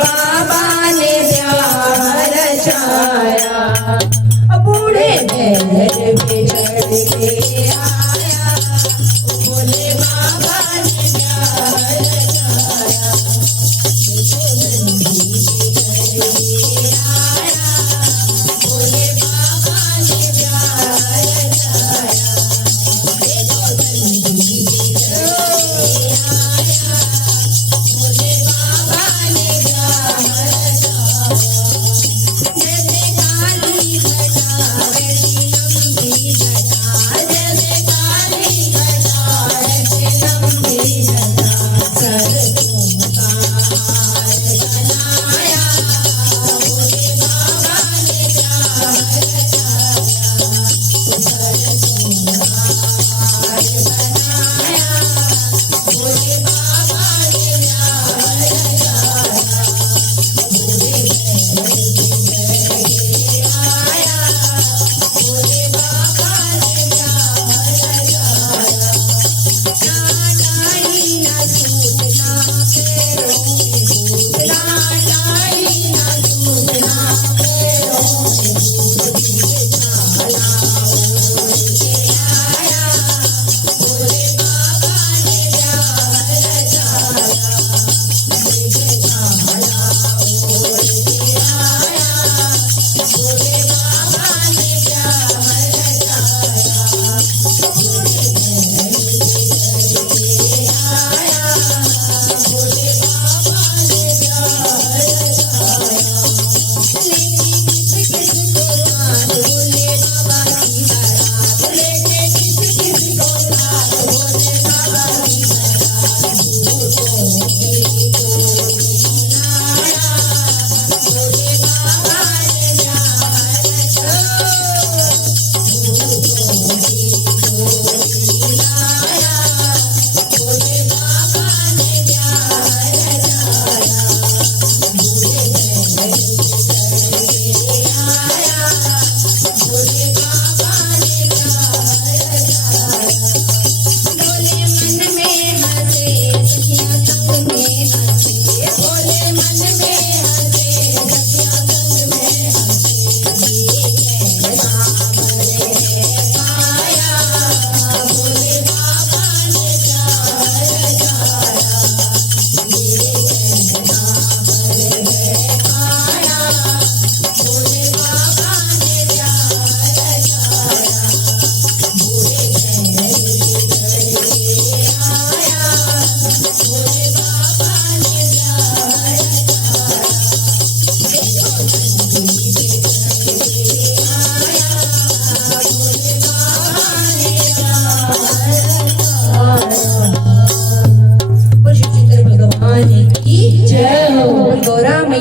बाबाने प्यार छाया बूढ़े पैर पे चढ़ के आया भोले बाबा ने प्यार छाया मुझको नंदी पे चढ़ के आया भोले बाबा ने प्यार छाया देखो नंदी पे चढ़ के आया भोले बाबा ने प्यार छाया जैसे काली घटा ऐसी लंबी घटा जैसे काली घटा ऐसी लंबी घटा सरसों का हार बनाया भोले बाबा ने प्यार छाया सरसों का हार बनाया भोले बाबा ने प्यार छाया बूढ़े पैर पे चढ़ के आया भोले बाबा ने प्यार छाया ना डाली ना सूट ना पैरों में बूट ना डाली ना सूट ना पैरों में बूट पीछे छाला ओढ़ के आया भोले बाबा ने प्यार छाया पीछे छाला ओढ़ के आया भोले बाबा ने प्यार छाया बूढ़े पैर पे चढ़ के आया भोले बाबा ने प्यार छाया लेके किस किस को साथ भोले बाबा की बारात लेके किस किस को साथ भोले बाबा की बारात भूतों की टोली लाया भोले बाबा ने प्यार छाया भूतों की टोली लाया भोले बाबा ने प्यार छाया बूढ़े पैर पे चढ़ के आया भोले बाबा ने प्यार छाया भोले मन में हंसे सखियां संग में हंसे भोले मन